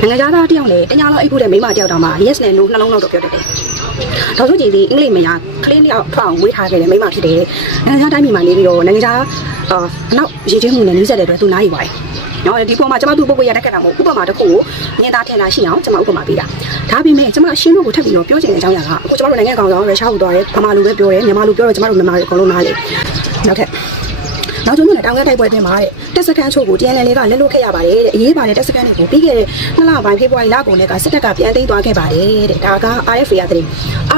နိုင်ငံသားသားတယောက်နဲ့တညာလောက်အိပ်ဖို့တဲ့မိန်းမတယောက်တောင်မှ yes နဲ့ no နှလုံးလောက်တော့ပြောတတ်တယ်ဒေါ်စုကြည်ဒီအင်္ဂလိပ်မရကလေးနှစ်ယောက်ထွက်အောင်ဝေးထားခဲ့တဲ့မိန်းမဖြစ်တယ်နိုင်ငံသားတိုင်းပြည်မှာနေပြီးတော့နိုင်ငံသားအာနောက်ရည်ချင်းမှုနဲ့နှိစက်တဲ့အတွက်သူနားယူပါတယ်နော်ဒီပုံမှာကျွန်မသူ့ပုဂ္ဂိုလ်ရတက်ခဲ့တာမဟုတ်ဥပမာတစ်ခုကိုမြင်သားထင်တာရှိအောင်ကျွန်မဥပမာပေးတာဒါပေမဲ့ကျွန်မအရှင်းတို့ကိုထပ်ပြီးတော့ပြောချင်တဲ့အကြောင်းအရာကအခုကျွန်တော်တို့နိုင်ငံကောင်ဆောင်ရုရှားကိုသွားတယ်ဗမာလူပဲပြောတယ်မြန်မာလူပြောတော့ကျွန်တော်တို့မြန်မာတွေအကုန်လုံးနားလေနောက်ထပ် နောက်ကျွန်တော်လည်းတောင်ကတိုက်ပွဲတင်ပါတဲ့တက်စကန်ချို့ကို TNL လေးကလက်လွတ်ခဲ့ရပါတယ်တဲ့အရေးပါတဲ့တက်စကန်တွေကိုပြီးခဲ့တဲ့နှစ်လပိုင်းဖေဖော်ဝါရီလကုန်နဲ့ကစစ်တပ်ကပြန်သိမ်းသွားခဲ့ပါတယ်တဲ့ဒါက RFA ရတဲ့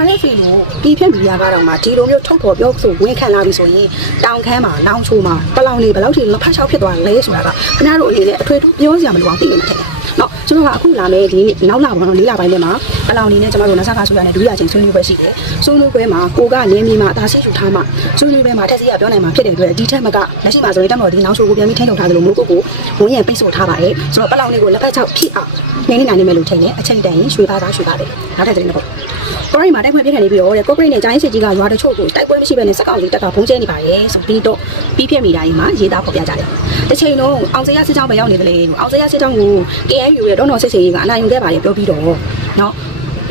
RFA လို့ပြည်ဖြတ်မီဒီယာကတော့မှဒီလိုမျိုးထုတ်ဖော်ပြောဆိုဝင်ခံလာပြီဆိုရင်တောင်ခမ်းမှာလောင်ချိုးမှာပလောင်လေးဘယ်လောက်ထိလက်ဖက်ချောက်ဖြစ်သွားလဲဆိုတာကခင်ဗျားတို့အနေနဲ့အထွေထူးပြောစရာမလိုအောင်သိနေမှာတဲ့ နော်ကျွန်တော်ကအခုလာမယ်ဒီနောက်လာပါတော့၄လပိုင်းထဲမှာပလောင်လေးနဲ့ကျွန်တော်တို့နဆကာဆိုရနဲ့ဒုတိယချိန်ဆွေးနွေးပွဲရှိတယ်ဆွေးနွေးပွဲမှာကိုကနေမြေမှာအသာရှိယူထားမှဆွေးနွေးပွဲမှာတက်စီကပြောနိုင်မှာဖြစ်တဲ့အတွက်ဒီထက်မကလက်ရှိမှာဆိုရင်တက်မော်ဒီနောက်ချိုးကိုပြန်ပြီးထိန်းချုပ်ထားတယ်လို့မျိုးကိုကိုဝင်းရံပိတ်ဆို့ထားပါတယ်ဆိုတော့ပလောင်လေးကိုလက်ဖက်ချောက်ဖြစ်အောင်နေနေနိုင်နေမယ်လို့ထင်တယ်အချိန်တန်ရင်ရွှေသားသားရွှေသားပဲနောက်ထပ်တဲ့တစ်ခု ကိုရိုနာတိုက်ပွဲပြင်းထန်နေပြီးတော့တဲ့ကိုပရိတ်နဲ့ဂျိုင်းစစ်ကြီးကရွာတချို့ကိုတိုက်ပွဲမရှိဘဲနဲ့စက်ကောင်ကြီးတက်ကဖုံးကျဲနေပါရဲ့ဆိုပြီးတော့ပြီးပြက်မိတာကြီးမှာရေးသားဖော်ပြကြတယ်။တစ်ချိန်လုံးအောင်စရစစ်ကြောင်းပဲရောက်နေတယ်လေလို့အောင်စရစစ်ကြောင်းကို KNU ရဲ့ဒေါနော်စစ်စင်ကြီးကအနိုင်ယူခဲ့ပါတယ်ပြောပြီးတော့နော်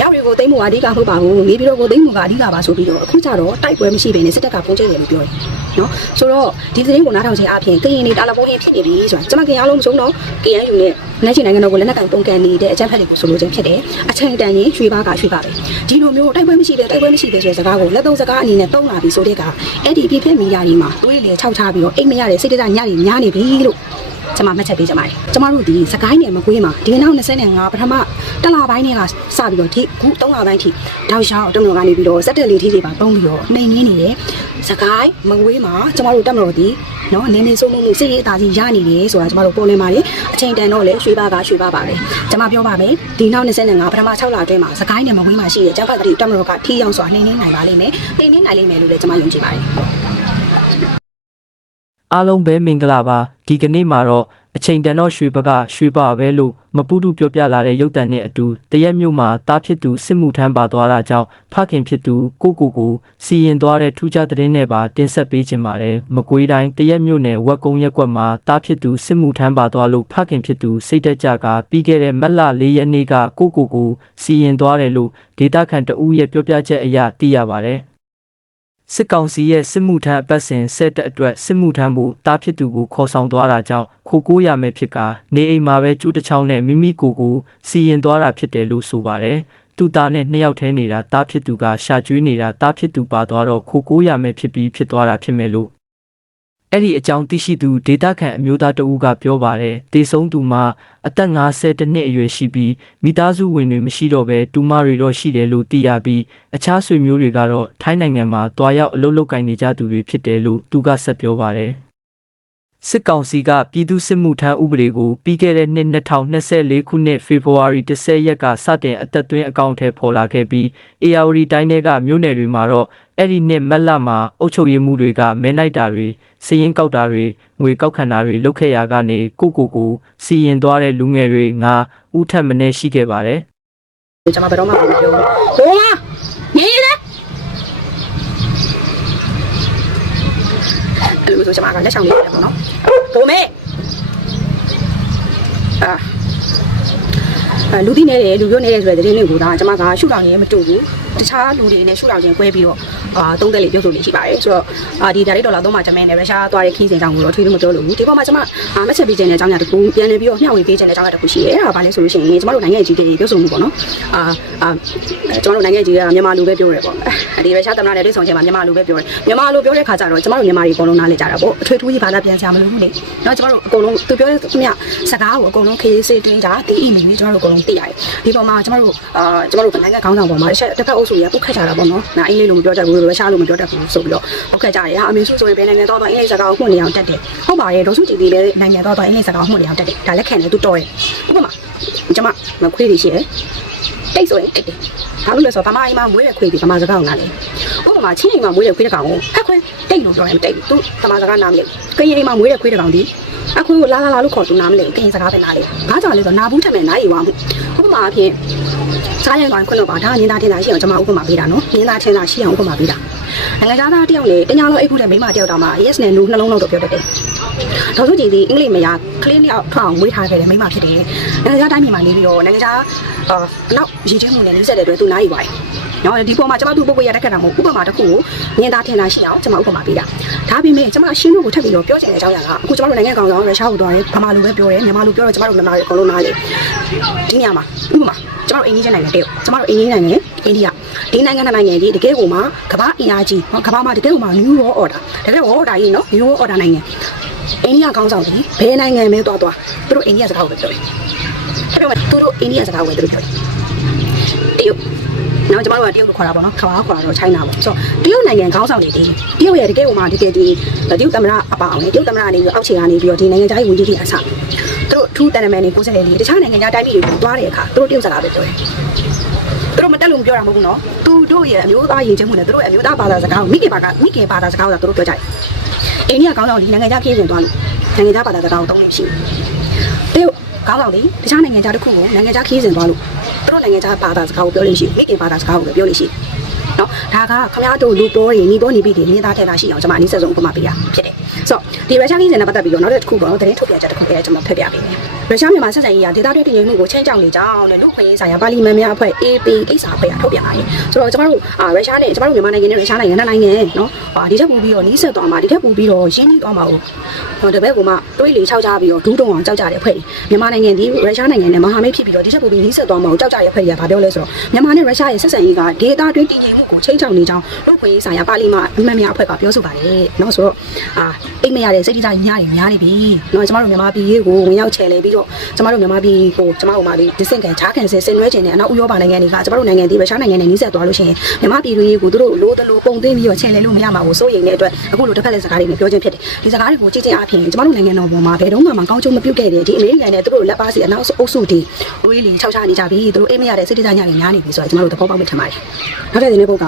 ရောက်တွေကိုသိမ်းမှုကအဓိကမဟုတ်ပါဘူးနေပြီးတော့ကိုသိမ်းမှုကအဓိကပါဆိုပြီးတော့အခုကျတော့တိုက်ပွဲမရှိဘဲနဲ့စစ်တပ်ကဖုံးကျဲတယ်လို့ပြောတယ်နော်ဆိုတော့ဒီသတင်းကိုနားထောင်ခြင်းအပြင်ကရင်နေတာလပုံးရင်ဖြစ်နေပြီဆိုတာကျွန်မကရင်အားလုံးမဆုံးတော့ KNU နဲ့နိုင်ချင်နိုင်ငံတော်ကိုလက်နက်ကင်ပုံကန်နေတဲ့အကြမ်းဖက်တွေကိုဆိုလိုချင်ဖြစ်တယ်အချိန်တန်ရင်ရွှေပါကရွှေပါပဲဒီလိုမျိုးတိုက်ပွဲမရှိတဲ့တိုက်ပွဲမရှိတဲ့ဆိုတဲ့စကားကိုလက်သုံးစကားအနေနဲ့သုံးလာပြီးဆိုတဲ့ကအဲ့ဒီပြည့်ပြည့်မီယာတွေမှာတွေးလေခြောက်ချပြီးတော့အိတ်မရတဲ့စိတ်တရညတွေများနေပြီလို့ ကျွန်မမှတ်ချက်ပေးကြပါတယ်ကျွန်မတို့ဒီစကိုင်းနယ်မကွေးမှာဒီနောက်25ပထမတစ်လပိုင်းနဲ့ကစပြီးတော့ဒီခု3လပိုင်းထိတောက်ရှောင်းတမတော်ကနေပြီးတော့စက်တက်လေးထီးတွေပါပုံးပြီးတော့နှိမ်ရင်းနေတယ်စကိုင်းမကွေးမှာကျွန်မတို့တမတော်ဒီနော်နင်းနေဆုံးမှုမှုစိတ်ရည်အသာကြီးရနေတယ်ဆိုတာကျွန်မတို့ပုံနေပါတယ်အချိန်တန်တော့လေရွှေပါကရွှေပါပါပဲကျွန်မပြောပါမယ်ဒီနောက်25ပထမ6လအတွင်းမှာစကိုင်းနယ်မကွေးမှာရှိတဲ့ကျန်းဖတ်တိတမတော်ကထီးအောင်စွာနှိမ်နေနိုင်ပါလိမ့်မယ်နှိမ်နေနိုင်လိမ့်မယ်လို့လည်းကျွန်မယုံကြည်ပါတယ် အားလုံးပဲမင်္ဂလာပါဒီကနေ့မှာတော့အချိန်တန်တော့ရွှေဘကရွှေပါပဲလို့မပူးတူပြောပြလာတဲ့ရုပ်တံနဲ့အတူတရက်မြို့မှာတားဖြစ်သူစစ်မှုထမ်းပါသွားတာကြောင့်ဖခင်ဖြစ်သူကိုကိုကိုစီရင်သွားတဲ့ထူးခြားသတင်းနဲ့ပါတင်ဆက်ပေးခြင်းပါတယ်မကွေးတိုင်းတရက်မြို့နယ်ဝက်ကုန်းရက်ကွက်မှာတားဖြစ်သူစစ်မှုထမ်းပါသွားလို့ဖခင်ဖြစ်သူစိတ်တက်ကြကပြီးခဲ့တဲ့မက်လ၄ရက်နေ့ကကိုကိုကိုစီရင်သွားတယ်လို့ဒေတာခန်တဦးရဲ့ပြောပြချက်အရသိရပါတယ် စစ်ကောင်စီရဲ့စစ်မှုထမ်းအပတ်စဉ်ဆက်တဲ့အတွက်စစ်မှုထမ်းမှုတားဖြစ်သူကိုခေါ်ဆောင်သွားတာကြောင့်ခိုကိုးရမယ်ဖြစ်ကနေအိမ်မှာပဲကျူးတစ်ချောင်းနဲ့မိမိကိုယ်ကိုစီရင်သွားတာဖြစ်တယ်လို့ဆိုပါတယ်။သူသားနဲ့နှစ်ယောက်ထဲနေတာတားဖြစ်သူကရှာကျွေးနေတာတားဖြစ်သူပါသွားတော့ခိုကိုးရမယ်ဖြစ်ပြီးဖြစ်သွားတာဖြစ်မယ်လို့ အဲ့ဒီအကြောင်းသိရှိသူဒေတာခန်အမျိုးသားတဦးကပြောပါတယ်တေဆုံးသူမှာအသက်50နှစ်အရွယ်ရှိပြီးမိသားစုဝင်တွေမရှိတော့ဘဲတူမတွေတော့ရှိတယ်လို့သိရပြီးအခြားဆွေမျိုးတွေကတော့ထိုင်းနိုင်ငံမှာတွားရောက်အလုပ်လုပ်ကိုင်နေကြသူတွေဖြစ်တယ်လို့သူကဆက်ပြောပါတယ်စစ်ကောင်စီကပြည်သူစစ်မှုထမ်းဥပဒေကိုပြီးခဲ့တဲ့နှစ်2024ခုနှစ်ဖေဖော်ဝါရီ10ရက်ကစတင်အသက်သွင်းအကောင့်ထဲပေါ်လာခဲ့ပြီး ARD တိုင်းတွေကမြို့နယ်တွေမှာတော့အဲ့ဒီနှစ်မက်လမှာအုပ်ချုပ်ရေးမှုတွေကမဲလိုက်တာတွေ စည်ရင်ကောက်တာတွေငွေကောက်ခံတာတွေလုပ်ခဲ့ရကနေကိုကိုကိုစီရင်သွားတဲ့လူငယ်တွေငါဥထက်မနေရှိခဲ့ပါတယ်ကျွန်မဘယ်တော့မှမပြောဘူးဘိုးမနေလေအဲ့လိုဆိုကျွန်မကလက်ဆောင်လေးရတယ်ပေါ့နော်ဘိုးမေအာအဲ လူတိနေတယ်လူပြောနေတယ်ဆိုတဲ့သတင်းလေးကိုဒါကျွန်မကရှုထောင်ရင်မတူဘူးတခြားလူတွေနဲ့ရှုထောင်ခြင်း꿰ပြီးတော့အာသုံးသက်လေးပြောဆိုနေရှိပါတယ်ဆိုတော့အာဒီဒါလေးဒေါ်လာသုံးမှာဂျမန်နဲ့ရုရှားသွားတဲ့ခီးစဉ်ကြောင့်ကိုတော့ထွေးလို့မပြောလို့ဘူးဒီပေါ်မှာကျွန်မအာမက်ချက်ပေးခြင်းနဲ့အကြောင်းအရာတခုပြန်နေပြီးတော့မျှဝေပေးခြင်းနဲ့အကြောင်းအရာတခုရှိတယ်အဲ့ဒါကဘာလဲဆိုလို့ရှိရင်ကျွန်တော်တို့နိုင်ငံကြီးတွေပြောဆိုမှုပေါ့နော်အာအာကျွန်တော်တို့နိုင်ငံကြီးကမြန်မာလူပဲပြောတယ်ပေါ့အဲဒီရုရှားသမ္မတနဲ့တွေ့ဆုံခြင်းမှာမြန်မာလူပဲပြောတယ်မြန်မာလူပြောတဲ့ခါကျတော့ကျွန်တော်တို့မြန်မာတွေအကုန်လုံးနားလည်ကြတာပေါ့အထွေထူးကြီးဘာသာပြန်ချင်မလို့ဘူးလေနော်ကျွန်တော်တို့အကုန်လုံးသူပြောတဲ့မြစကားကိုအကုန်လုံးခေးစေးတွင်းကြတီးအီမီကျွန်တော်တို့အကုန်လုံးသိရတယ်ဒီပေါ်မှာကျွန်တော်တို့အာကျွန်တော်တို့နိုင်ငံခေါင်းဆောင်ပေါ်မှာတစ်ချက်တစ်ဖက်အုပ်စုတွေကပုတ်ခတ်ကြတာပေါ့နော်နာအင်္ဂလိပ်လိုမပြောတတ်ဘူးရုရှားလိုမပြောတတ်ဘူးဆိုပြီးတော့ပုတ်ခတ်ကြတယ်ဟာအမေစုဆိုရင်ဘယ်နိုင်ငံတော့တော့အင်္ဂလိပ်စကားကိုမှတ်နေအောင်တက်တယ်ဟုတ်ပါတယ်ဒေါ်စုကြည်ပြီးလည်းနိုင်ငံတော့တော့အင်္ဂလိပ်စကားကိုမှတ်နေအောင်တက်တယ်ဒါလက်ခံတယ်သူတော်တယ်ဥပမာကျွန်မမခွေးတွေရှိတယ်တိတ်ဆိုရင်တိတ်တယ်ဘာလို့လဲဆိုတော့ဗမာအိမ်မှာမွေးတဲ့ခွေးတွေဗမာစကားကိုနားလေဥပမာချင်းအိမ်မှာမွေးတဲ့ခွေးတစ်ကောင်ကိုဟက်ခွေးတိတ်လို့ပြောရင်မတိတ်ဘူးသူဗမာစကားနားမလဲကရင်အိမ်မှာမွေးတဲ့ခွေးတစ်ကောင်ဒီ အခွေးကိုလာလာလာလို့ခေါ်သူနားမလဲကရင်စကားပဲနားလေဘာကြောင့်လဲဆိုတော့နာဘူးထက်မဲ့နားရီဝါမှုဥပမာအဖြစ်စားရင်ကောင်ခွန်းတော့ပါဒါညင်သားထင်တာရှိအောင်ကျွန်မဥပမာပေးတာနော်ညင်သားထင်တာရှိအောင်ဥပမာပေးတာနိုင်ငံသားသားတယောက်နဲ့တညာလုံးအိပ်ဖို့တဲ့မိန်းမတယောက်တောင်မှ yes နဲ့ no နှလုံးလောက်တော့ပြောတတ်တယ်ဒေါ်စုကြည်ဒီအင်္ဂလိပ်မရကလေးနှစ်ယောက်ထွက်အောင်မွေးထားခဲ့တယ်မိန်းမဖြစ်တယ်နိုင်ငံခြားတိုင်းပြည်မှာနေပြီးတော့နိုင်ငံခြားအာနောက်ရည်ချင်းမှုနဲ့နှိစက်တဲ့အတွက်သူနားယူပါတယ် နော်ဒီပေါ်မှာကျွန်မတို့ပုဂ္ဂိုလ်ရတက်ခတ်တာမဟုတ်ဥပမာတစ်ခုကိုမြင်သာထင်သာရှိအောင်ကျွန်မဥပမာပေးတာဒါပေမဲ့ကျွန်မရှင်းလို့ကိုထပ်ပြီးတော့ပြောချင်တဲ့အကြောင်းအရာကအခုကျွန်မတို့နိုင်ငံကောင်ဆောင်ရုရှားကိုသွားတယ်ဗမာလူပဲပြောတယ်မြန်မာလူပြောတော့ကျွန်မတို့မြန်မာတွေအကုန်လုံးနားလေဒီနေရာမှာဥပမာကျွန်တော်အိန္ဒိယနိုင်ငံတည်းကျွန်တော်အိန္ဒိယနိုင်ငံအိန္ဒိယဒီနိုင်ငံနိုင်ငံကြီးတကယ်ကိုမှကမ္ဘာအင်အားကြီးကမ္ဘာမှာတကယ်ကိုမှ new world order တကယ် world order ကြီးနော် new world order နိုင်ငံအိန္ဒိယခေါင်းဆောင်ကြီးဘယ်နိုင်ငံမဲသွားသွားသူတို့အိန္ဒိယစကားကိုပဲပြောတယ်အဲ့တော့သူတို့အိန္ဒိယစကားကိုပဲသူတို့ပြောတယ်တရုတ် နောက်ကျွန်တော်တို့ကတရုတ်ကိုခေါ်တာပေါ့နော်ခါခေါ်တာတော့ China ပေါ့ဆိုတော့တရုတ်နိုင်ငံခေါင်းဆောင်တွေဒီတရုတ်ရဲ့တကယ်ကိုမှတကယ်ဒီတရုတ်သမ္မတအပါအောင်လေတရုတ်သမ္မတနေပြီးအောက်ခြေကနေပြီးတော့ဒီနိုင်ငံသားရေးဝန်ကြီးတွေအစားသူတို့အထူးတန်တမန်တွေကိုယ်စားလှယ်တွေတခြားနိုင်ငံသားတိုင်းပြည်တွေကိုသွားတဲ့အခါသူတို့တရုတ်စကားပဲပြောတယ်သူတို့မတက်လို့မပြောတာမဟုတ်ဘူးနော်သူတို့ရဲ့အမျိုးသားယဉ်ကျေးမှုနဲ့သူတို့ရဲ့အမျိုးသားဘာသာစကားကိုမိခင်ဘာကမိခင်ဘာသာစကားကိုသူတို့ပြောကြတယ်အိန္ဒိယကောင်းဆောင်ဒီနိုင်ငံခြားပြေးဝင်သွားလို့နိုင်ငံခြားဘာသာစကားကိုသုံးလို့ရှိတယ်တရုတ်ကောင်းဆောင်ဒီတခြားနိုင်ငံခြားတစ်ခုကိုနိုင်ငံခြားခီးစဉ်သွားလို့ သူတို့နိုင်ငံခြားဘာသာစကားကိုပြောလို့ရှိမိခင်ဘာသာစကားကိုပြောလို့ရှိနော်ဒါကခမားတို့လူပေါ်တွေညီပေါ်ညီပြီးတွေမြင်သားထဲတာရှိအောင်ကျွန်မအနည်းဆက်ဆုံးဥပမာပေးရဖြစ်တယ်ဆိုတော့ဒီရုရှားခီးစဉ်နဲ့ပတ်သက်ပြီးတော့နောက်တစ်ခုပေါ့သတင်းထုတ်ပြန်ချက်တစ်ခုလည်းကျွန်တော်ဖတ်ပြပေးမယ် ရုရှားမြန်မာဆက်ဆံရေးကဒေသတွင်းတည်ငြိမ်မှုကိုချိန်ချောက်နေကြောင်းနဲ့လူခွင့်ရေးဆိုင်ရာပါလီမန်များအဖွဲ့ AP ကိစ္စအဖွဲ့ကထုတ်ပြန်လာတယ်ဆိုတော့ကျွန်တော်တို့အာရုရှားနဲ့ကျွန်တော်တို့မြန်မာနိုင်ငံနဲ့ရုရှားနိုင်ငံနှစ်နိုင်ငံနော်ဟာဒီထက်ပိုပြီးတော့နီးစပ်သွားမှာဒီထက်ပိုပြီးတော့ရင်းနှီးသွားမှာကိုဟိုတပည့်ကမှတွေးလေခြောက်ကြပြီးတော့ဒူးတုံအောင်ကြောက်ကြတဲ့အဖွဲ့တွေမြန်မာနိုင်ငံဒီရုရှားနိုင်ငံနဲ့မဟာမိတ်ဖြစ်ပြီးတော့ဒီထက်ပိုပြီးနီးစပ်သွားမှာကိုကြောက်ကြတဲ့အဖွဲ့တွေကဘာပြောလဲဆိုတော့မြန်မာနဲ့ရုရှားရဲ့ဆက်ဆံရေးကဒေသတွင်းတည်ငြိမ်မှုကိုချိန်ချောက်နေကြောင်းလူခွင့်ရေးဆိုင်ရာပါလီမန်အမှန်များအဖွဲ့ကပြောဆိုပါတယ်နော်ဆိုတော့အာအိတ်မရတဲ့စိတ်ဓာတ်ညတွေများနေပြီနော်ကျွန်တော်တို့မြန်မာပြည်ရေးကိုဝင်ရောက်ချယ်လဲပြီးတော့ကျွန်တော်တို့မြန်မာပြည်ကိုကျွန်တော်တို့မှာဒီဒစ်စင်ကန်ချားကန်ဆင်ဆင်နွှဲခြင်းနဲ့အနောက်ဥရောပနိုင်ငံတွေကကျွန်တော်တို့နိုင်ငံဒီရုရှားနိုင်ငံနဲ့နီးစပ်သွားလို့ရှိရင်မြန်မာပြည်တွေရေးကိုသူတို့လိုတလို့ပုံသိမ်းပြီးတော့ချယ်လဲလို့မရမှာကိုစိုးရိမ်တဲ့အတွက်အခုလိုတစ်ဖက်လက်စကားတွေနဲ့ပြောခြင်းဖြစ်တယ်ဒီစကားတွေကိုကြည့်ချင်းအပြင်ကျွန်တော်တို့နိုင်ငံတော်ပေါ်မှာဘယ်တော့မှမကောင်းချုံမပြုတ်ခဲ့တဲ့ဒီအမေရိကန်နဲ့သူတို့လက်ပါစီအနောက်အုပ်စုတွေဝေးလီခြောက်ချနေကြပြီသူတို့အိမ်မရတဲ့စိတ်ဓာတ်ညတွေများနေပြီဆိုတော့ကျွန်တော်တို့သဘောပေါက်မှထင်ပါတယ်နောက်တဲ့ဒီနေ့ပုတ်က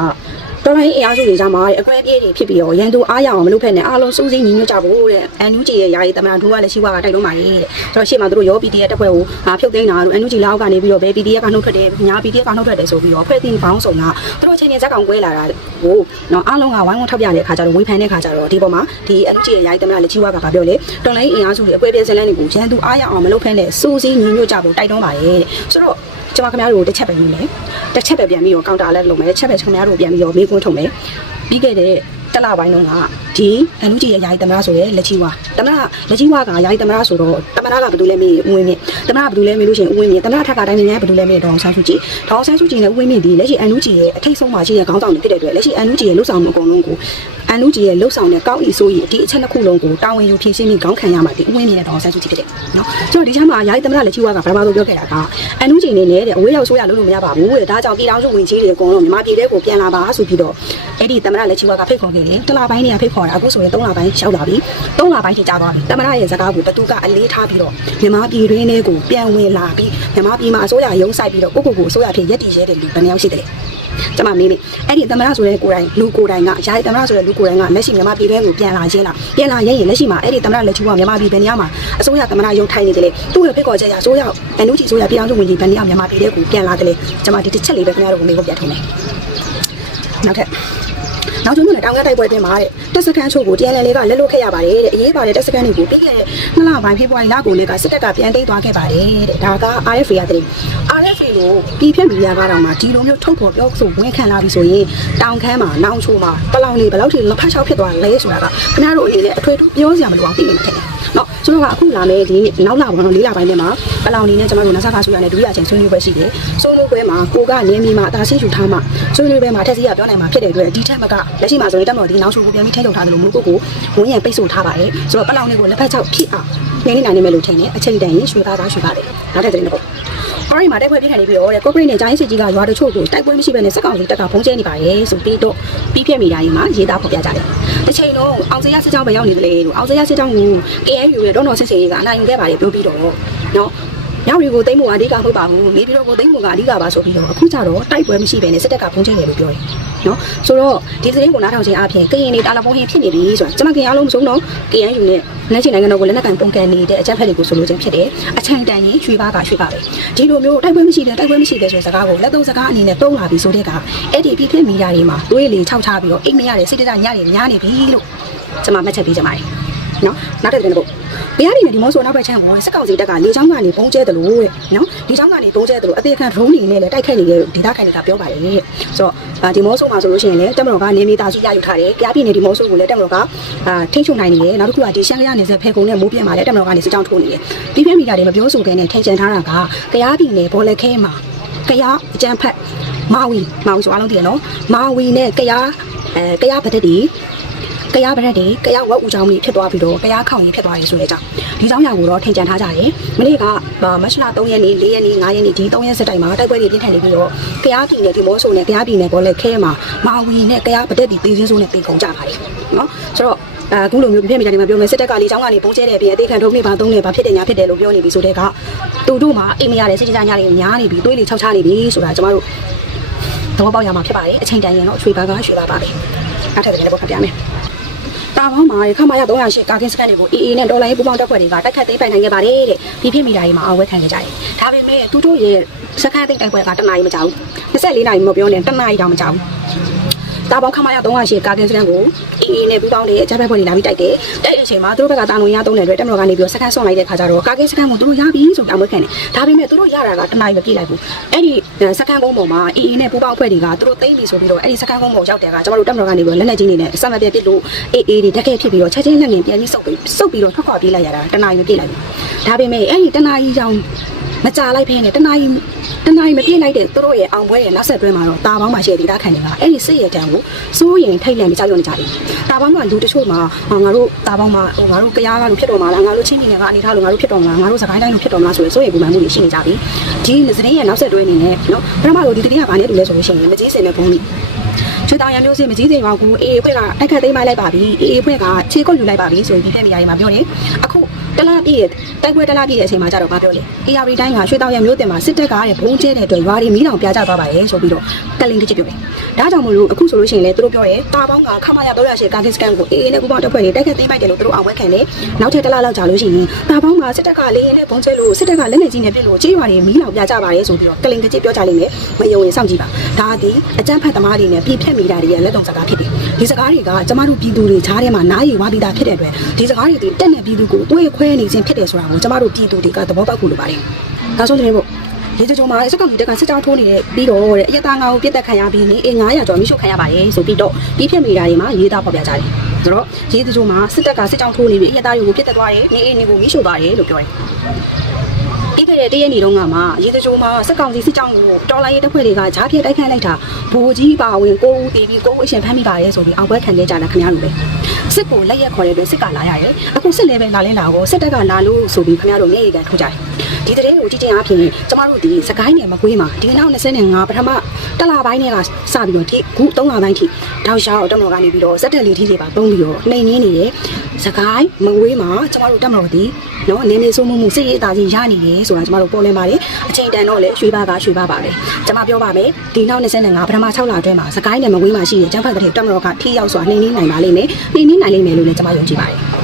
တော်လိုင်းအင်အားစုတွေကြမှာအကွဲပြေးတွေဖြစ်ပြီးတော့ရန်သူအားရအောင်မလုပ်ဖက်နဲ့အားလုံးစူးစိညီညွတ်ကြဖို့တဲ့ NUG ရဲ့ယာယီသမ္မတဒူကလည်းရှိွားကတိုက်လုံးပါလေတဲ့ဆိုတော့ရှေ့မှာသူတို့ရော PDF တက်ဖွဲ့ကိုဖြုတ်သိမ်းတာတို့ NUG လောက်ကနေပြီးတော့ဘယ် PDF ကနှုတ်ထွက်တယ်ညာ PDF ကနှုတ်ထွက်တယ်ဆိုပြီးတော့ဖွဲ့သိမ်းပေါင်းစုံကသူတို့ချင်းချင်းဇက်ကောင်ကွဲလာတာကိုနော်အားလုံးကဝိုင်းဝန်းထောက်ပြတဲ့အခါကျတော့ဝေဖန်တဲ့အခါကျတော့ဒီပေါ်မှာဒီ NUG ရဲ့ယာယီသမ္မတလည်းရှိွားကပြောလေတော်လိုင်းအင်အားစုတွေအကွဲပြေးစလန်းတွေကိုရန်သူအားရအောင်မလုပ်ဖက်နဲ့စူးစိညီညွတ်ကြဖို့တိုက်တွန်းပါလေတဲ့ဆိုတော့ ကျွန်မခင်ဗျားတို့တစ်ချက်ပဲယူမယ်တစ်ချက်ပဲပြန်ပြီးတော့ကောင်တာလက်လုပ်မယ်တစ်ချက်ပဲခင်ဗျားတို့ပြန်ပြီးတော့မေးခွန်းထုတ်မယ်ပြီးခဲ့တဲ့တက်လာပိုင်းတုန်းကဒီအန်လူကြီးရဲ့ယာယီသမ္မတဆိုရဲလက်ချီဝါသမ္မတလက်ချီဝါကယာယီသမ္မတဆိုတော့သမ္မတကဘာလို့လဲမေးဦးဝင်းမြင့်သမ္မတကဘာလို့လဲမေးလို့ရှိရင်ဦးဝင်းမြင့်သမ္မတထက်ကအတိုင်းနေဘာလို့လဲမေးတော့ဆန်းစုကြည်ဒေါ်ဆန်းစုကြည်နဲ့ဦးဝင်းမြင့်ဒီလက်ရှိအန်လူကြီးရဲ့အထိတ်ဆုံးမှာရှိတဲ့ခေါင်းဆောင်တွေဖြစ်တဲ့အတွက်လက်ရှိအန်လူကြီးရဲ့လှုပ်ဆောင်မှုအကုန်လုံးကို အန်လူကြီးရဲ့လှုပ်ဆောင်တဲ့ကောင်းဤဆိုရင်ဒီအချက်နှစ်ခုလုံးကိုတာဝန်ယူဖြည့်ရှင်းပြီးခေါင်းခံရမှာဒီဦးဝင်းမြင့်နဲ့ဒေါ်ဆန်းစုကြည်ဖြစ်တယ်နော်ဆိုတော့ဒီချမ်းမှာယာယီသမ္မတလက်ချီဝါကဘာမှမပြောခဲ့တာကအန်လူကြီးနေနဲ့တဲ့အဝေးရောက်ဆိုရလို့လို့မရပါဘူးတဲ့ဒါကြောင့်ပြည်ထောင်စုဝင်ကြီးတွေအကုန်လုံးမြန်မာပြည်ထဲကိုပြန်လာပါဆိုပြီးတော့အဲ့ဒီသမ္မတလက်ချီဝါကဖိတ်ခေါ်ခဲ့တယ်တလပိုင်းနေရဖိတ်ခေါ်တာအခုဆိုရင်3လပိုင်းရောက်လာပြီ3လပိုင်းထိကြာသွားပြီသမ္မတရဲ့စကားကိုဘသူကအလေးထားပြီးတော့မြန်မာပြည်တွင်းထဲကိုပြန်ဝင်လာပြီးမြန်မာပြည်မှာအစိုးရရုံးဆိုင်ပြီးတော့ကိုကိုကိုအစိုးရဖြစ်ရက်တည်ရဲတဲ့လူဘယ်နှယောက်ရှိတယ်လဲ ကျွန်မမေးမေးအဲ့ဒီသမ္မတဆိုတဲ့ကိုယ်တိုင်လူကိုယ်တိုင်ကယာယီသမ္မတဆိုတဲ့လူကိုယ်တိုင်ကလက်ရှိမြန်မာပြည်ထဲကိုပြန်လာခြင်းလားပြန်လာရင်လက်ရှိမှာအဲ့ဒီသမ္မတလက်ချူကမြန်မာပြည်ဘယ်နေရာမှာအစိုးရသမ္မတရုံးထိုင်နေတယ်လေသူ့ရဲ့ဖိတ်ခေါ်ချက်အရအစိုးရအန်နူဂျီအစိုးရပြည်ထောင်စုဝန်ကြီးဘယ်နေရာမြန်မာပြည်ထဲကိုပြန်လာတယ်လေကျွန်မဒီတစ်ချက်လေးပဲခင်ဗျားတို့ကိုမေးဖို့ပြထုံးမယ်နောက်ထပ် နောက်ကျုံးနဲ့တောင်ကတိုက်ပွဲတင်မှာတဲ့တက်စကန်ချို့ကို TNL လေးကလက်လွတ်ခဲ့ရပါတယ်တဲ့အရေးပါတဲ့တက်စကန်တွေကိုပြီးခဲ့တဲ့နှစ်လပိုင်းဖေဖော်ဝါရီလကုန်နဲ့ကစစ်တပ်ကပြန်သိမ်းသွားခဲ့ပါတယ်တဲ့ဒါက RFA ရတဲ့ RFA ကိုပြည်ဖြတ်မီဒီယာကတော့မှဒီလိုမျိုးထုတ်ဖော်ပြောဆိုဝင်ခံလာပြီဆိုရင်တောင်ခမ်းမှာနောင်ချိုမှာပလောင်လေးဘယ်လောက်ထိလက်ဖက်ချောက်ဖြစ်သွားလဲဆိုတာကခင်ဗျားတို့အနေနဲ့အထွေထူးပြောစရာမလိုအောင်သိနေ မှာတဲ့နော်ကျွန်တော်ကအခုလာမယ်ဒီနောက်လာပေါ့နော်လေးလာပိုင်းထဲမှာပလောင်လေးနဲ့ကျွန်တော်တို့နဆာခါဆူရနဲ့ဒုတိယအချိန်ဆွေးနွေးပွဲရှိတယ်ဆွေးနွေးပွဲမှာကိုကနေမီမှာအသာရှိယူထားမှဆွေးနွေးပွဲမှာထက်စီကပြောနိုင်မှာဖြစ်တဲ့အတွက်ဒီထက်မကလက်ရှိမှာဆိုရင်တက်မော်ဒီနောက်ချိုကိုပြန်ပြီးထိထုတ်ထားတယ်လို့မျိုးကိုကိုဝင်းရံပိတ်ဆို့ထားပါတယ်ဆိုတော့ပလောင်လေးကိုလက်ဖက်ချောက်ဖြစ်အောင်နေနေနိုင်နေမယ်လို့ထင်တယ်အချိန်တန်ရင်ရွှေသားသားရွှေပါတယ်နောက်ထပ်သတင်းတ စ်ပုဒ်ဟောရီမှာတိုက်ပွဲပြင်းထန်နေပြီးတော့တဲ့ကော့ဂရိတ်နဲ့ဂျိုင်းစီကြီးကရွာတချို့ကိုတိုက်ပွဲမရှိဘဲနဲ့စက်ကောင်စီတက်ကဖုံးကျဲနေပါတယ်ဆိုပြီးတော့ပြီးပြက်မီဒီယာကြီးမှာရေးသားဖော်ပြကြတယ်။တစ်ချိန်လုံးအောင်စရစစ်ကြောင်းပဲရောက်နေတယ်လေလို့အောင်စရစစ်ကြောင်းကို KNU ရဲ့ဒေါ်တော်ဆင်စင်ကြီးကအနိုင်ယူခဲ့ပါတယ်ပြောပြီးတော့နော် ညောင်တွေကိုတိမ့်မှုကအဓိကမဟုတ်ပါဘူးနေပြီးတော့ကိုတိမ့်မှုကအဓိကပါဆိုပြီးတော့အခုကျတော့တိုက်ပွဲမရှိဘဲနဲ့စစ်တပ်ကဖုံးကျဲတယ်လို့ပြောတယ်နော်ဆိုတော့ဒီသတင်းကိုနားထောင်ခြင်းအပြင်ကရင်နေတာလာဖုံးဟင်းဖြစ်နေပြီဆိုတာကျွန်မကရင်အားလုံးမဆုံးတော့ KNU နဲ့လက်ချင်နိုင်ငံတော်ကိုလက်နက်ကင်ပုံကန်နေတဲ့အကြမ်းဖက်တွေကိုဆိုလိုခြင်းဖြစ်တယ်အချမ်းတန်ရင်ရွှေပါကရွှေပါပဲဒီလိုမျိုးတိုက်ပွဲမရှိတယ်တိုက်ပွဲမရှိတယ်ဆိုတဲ့စကားကိုလက်သုံးစကားအနေနဲ့တုံးလာပြီဆိုတဲ့ကအဲ့ဒီပြည့်ပြည့်မီဒီယာတွေမှာတွေးလေခြောက်ချပြီးတော့အိမ်မရတဲ့စိတ်တကြညတွေများနေပြီလို့ကျွန်မမှတ်ချက်ပေးကြပါတယ် နော်နောက်တစ်တဲ့ပုတ်ဘယ်ရည်နဲ့ဒီမောဆိုနောက်ဘက်ချမ်းကိုစက်ကောင်စီတက်ကလေချောင်းကနေပုံကျဲတယ်လို့တဲ့နော်လေချောင်းကနေပုံကျဲတယ်လို့အသေးခံ drone နေနဲ့လည်းတိုက်ခိုက်နေတဲ့ဒေတာခိုင်တွေကပြောပါတယ်တဲ့ဆိုတော့ဒီမောဆိုမှာဆိုလို့ရှိရင်လည်းတက်မတော်ကနေမီတာစုရယူထားတယ်ကြားပြင်းနေဒီမောဆိုကိုလည်းတက်မတော်ကအာထိန်းချုပ်နိုင်နေတယ်နောက်တစ်ခုကဒီရှမ်းကရနေစေဖဲကုန်းနဲ့မိုးပြင်းမှာလည်းတက်မတော်ကနေစကြောင်းထိုးနေတယ်ပြီးပြမီတာတွေမပြောဆိုခဲ့နဲ့ထိန်ချန်ထားတာကကြားပြင်းနေဘောလက်ခဲမှာကြားအကြမ်းဖက်မာဝီမာဝီဆိုအားလုံးတည်ရနော်မာဝီနဲ့ကြားအဲကြားပဒက်ဒီ ကရားဗရက်တွေကရားဝက်ဦးချောင်းတွေဖြစ်သွားပြီးတော့ကရားခေါင်ကြီးဖြစ်သွားတယ်ဆိုတဲ့အကြောင်းဒီကြောင့်ညာကိုတော့ထင်ကြံထားကြတယ်မနေ့ကမတ်လ3ရက်နေ့4ရက်နေ့5ရက်နေ့ဒီ3ရက်စက်တိုင်းမှာတိုက်ပွဲတွေပြင်းထန်နေပြီးတော့ကရားပြည်နယ်ဒီမိုးဆိုနဲ့ကရားပြည်နယ်ကောလည်းခဲမှာမာဝီနဲ့ကရားဗတက်တီတေးစင်းဆိုနဲ့ပင်ကုန်ကြပါတယ်နော်ဆိုတော့အခုလိုမျိုးပြပြမိကြတယ်မှာပြောမယ်စစ်တပ်ကလေချောင်းကနေပုံးကျဲတယ်ပြီးအသေးခံထုံးနေပါသုံးနေပါဖြစ်တယ်ညာဖြစ်တယ်လို့ပြောနေပြီဆိုတဲ့ကသူတို့မှာအိမ်မရတယ်စစ်တပ်ညာတွေညာနေပြီတွေးလေခြောက်ချနေပြီဆိုတာကျွန်တော်တို့သဘောပေါက်ရမှာဖြစ်ပါတယ်အချိန်တန်ရင်တော့အချွေပါကရွှေလာပါပဲနောက်ထပ်သတင်းလည်းပို့ပြပြမယ် တာပေါင်းမှာခမရ308ကာကင်းစကန်တွေကို AA နဲ့ဒေါ်လာရေးပူပေါင်းတက်ဖွဲ့တွေကတိုက်ခတ်သိမ်းပိုင်နိုင်ခဲ့ပါတယ်တဲ့ဒီဖြစ်မိတာတွေမှာအဝဲခံခဲ့ကြတယ်ဒါပေမဲ့သူတို့ရဲ့စကန်သိမ်းတိုက်ပွဲကတနားရီမကြောက်ဘူး24နာရီမပြောနဲ့တနားရီတောင်မကြောက်ဘူး တာပေါင်းခမရ308ကာကင်းစကန်ကို AA နဲ့ပူပေါင်းတဲ့အကြမ်းဖက်ဖွဲ့တွေလာပြီးတိုက်တယ်တိုက်တဲ့အချိန်မှာသူတို့ဘက်ကတာဝန်ရသုံးတဲ့အတွက်တက်မတော်ကနေပြီးတော့စကန်ဆွန့်လိုက်တဲ့ခါကျတော့ကာကင်းစကန်ကိုသူတို့ရပြီဆိုပြီးအဝဲခံတယ်ဒါပေမဲ့သူတို့ရတာကတနားရီမပြည့်လိုက်ဘူးအဲ့ဒီစကန်ကုန်းပေါ်မှာ AA နဲ့ပူပေါင်းဖွဲ့တွေကသူတို့သိမ်းပြီဆိုပြီးတော့အဲ့ဒီစကန်ကုန်းပေါ်ရောက်တဲ့အခါကျမတို့တက်မတော်ကနေပြီးတော့လက်နက်ကြီးတွေနဲ့အဆက်မပြတ်ပစ်လို့ AA တွေတက်ခဲ့ဖြစ်ပြီးတော့ချက်ချင်းလက်ငင်ပြန်ပြီးစုပ်ပြီးစုပ်ပြီးတော့ထွက်ခွာပြေးလိုက်ရတာတနားရီမပြေးလိုက်ဘူးဒါပေမဲ့အဲ့ဒီတနားရီကြောင် မကြလိုက်ဖဲနဲ့တနားရီတနားရီမပြေးလိုက်တဲ့သူတို့ရဲ့အောင်ပွဲရဲ့နောက်ဆက်တွဲမှာတော့တာပေါင်းမှာရှယ်ဒေတာခံနေတာအဲ့ဒီစစ်ရဲ့တံကိုစိုးရင်ထိတ်လန့်ပြီးကြောက်ရွံ့နေကြတယ်တာပေါင်းကလူတချို့မှာဟာငါတို့တာပေါင်းမှာဟိုငါတို့ကြားကလူဖြစ်တော်မှာလားငါတို့ချင်းပြည်နယ်ကအနေထားလို့ငါတို့ဖြစ်တော်မှာလားငါတို့စကိုင်းတိုင်းလို့ဖြစ်တော်မှာလားဆိုရင်စိုးရိမ်ပူပန်မှုတွေရှိနေကြပြီဒီသတင်းရဲ့နောက်ဆက်တွဲအနေနဲ့နော်ပထမလို့ဒီသတင်းကဘာနဲ့တူလဲဆိုလို့ရှိရင်မကြီးစင်တဲ့ဘုံကြီး ချွေတောင်ရံမျိုးစင်မကြီးစိန်ကောင်ကိုအေးအဖွဲ့ကတိုက်ခတ်သိမ်းမလိုက်ပါပြီအေးအဖွဲ့ကခြေကုပ်ယူလိုက်ပါပြီဆိုပြီးပြည့်ပြည့်နေရာတွေမှာပြောတယ်အခုတလားပြည့်တိုက်ပွဲတလားပြည့်တဲ့အချိန်မှာကြတော့မပြောလေ AR တိုင်းကရွှေတောင်ရံမျိုးတင်မှာစစ်တပ်ကားတဲ့ဘုံကျဲတဲ့အတွက်ရွာတွေမီးတောင်ပြကြသွားပါတယ်ဆိုပြီးတော့ ကလင်တစ်ချက်ပြောတယ်ဒါကြောင့်မလို့အခုဆိုလို့ရှိရင်လည်းသူတို့ပြောတယ်တာပေါင်းကခမရ300ကာကင်စကန်ကိုအေးနဲ့ပူပေါင်းတပ်ဖွဲ့တွေတိုက်ခတ်သိမ်းလိုက်တယ်လို့သူတို့အောင်ဝဲခံတယ်နောက်ထပ်တလားလောက်ကြာလို့ရှိရင်တာပေါင်းမှာစစ်တပ်ကလေရင်နဲ့ဘုံကျဲလို့စစ်တပ်ကလက်နေကြီးနဲ့ပြစ်လို့ကြေးရွာတွေမီးတောင်ပြကြပါတယ်ဆိုပြီးတော့ကလင်တစ်ချက်ပြောကြလိမ့်မယ်မယုံရင်စောင့်ကြည့်ပါဒါသည်အကြမ်းဖက်သမားတွေနဲ့ပြည့်ဖြတ်မိတာတွေရဲ့လက်တုံစကားဖြစ်တယ်ဒီစကားတွေကကျမတို့ပြည်သူတွေခြားထဲမှာနားရည်ဝါပြီးသားဖြစ်တဲ့အတွက်ဒီစကားတွေတက်တဲ့ပြည်သူကိုတွေးခွဲနေခြင်းဖြစ်တယ်ဆိုတာကိုကျမတို့ပြည်သူတွေကသဘောပေါက်ဖို့လိုပါတယ်ဒါဆိုရင်ပေါ့ ဒီကြုံမှာစက်ကောင်ကြီးတက်ကစစ်ကြောင်းထိုးနေတဲ့ပြီးတော့တဲ့အရက်သားငါကိုပြစ်တက်ခံရပြီးနေအ900ကျော်မိရှုခံရပါတယ်ဆိုပြီးတော့ပြီးဖြစ်မိတာတွေမှာရေးသားဖော်ပြကြတယ်ဆိုတော့ရေးကြုံမှာစစ်တပ်ကစစ်ကြောင်းထိုးနေပြီးအရက်သားတွေကိုပြစ်တက်သွားတယ်နေအိမ်တွေကိုမိရှုသွားတယ်လို့ပြောတယ်ပြီးခဲ့တဲ့တရက်နေ့တုန်းကမှရေတကြိုမှာစက်ကောင်စီစစ်ကြောင်းကိုတော်လိုင်းရေးတပ်ဖွဲ့တွေကဂျားပြစ်တိုက်ခိုက်လိုက်တာဘိုးကြီးပါဝင်ကိုဦးတီပြီးကိုဦးအရှင်ဖမ်းမိပါတယ်ဆိုပြီးအောက်ဘက်ခံခဲ့ကြတာခင်ဗျားတို့ပဲစစ်ကိုလက်ရက်ခေါ်တဲ့အတွက်စစ်ကလာရတယ်အခုစစ်လည်းပဲလာလဲလာကိုစစ်တပ်ကလာလို့ဆိုပြီးခင်ဗျားတို့မျက်ရည်ကန်ထုတ်ကြတယ် ဒီတဲ့ကိုကြည့်ချင်းအဖြစ်ကျမတို့ဒီစကိုင်းနယ်မကွေးမှာဒီနောက်25ပထမတလပိုင်းနဲ့ကစပြီးတော့ဒီခု3လပိုင်းထိတောက်လျှောက်တက်မတော်ကနေပြီးတော့စက်တက်လီထီတွေပါတုံးပြီးတော့နှိမ်နှင်းနေတယ်စကိုင်းမကွေးမှာကျမတို့တက်မတော်ဒီနော်အနေနဲ့စိုးမှုမှုစိတ်ရည်အသာကြီးရနေတယ်ဆိုတာကျမတို့ပေါ်လင်းပါတယ်အချိန်တန်တော့လေရွှေပါကရွှေပါပါပဲကျမပြောပါမယ်ဒီနောက်25ပထမ6လအတွင်းမှာစကိုင်းနယ်မကွေးမှာရှိတဲ့ကျန်းဖတ်တဲ့တက်မတော်ကထိရောက်စွာနှိမ်နှင်းနိုင်ပါလိမ့်မယ်နှိမ်နှင်းနိုင်လိမ့်မယ်လို့လည်းကျမယုံကြည်ပါတယ်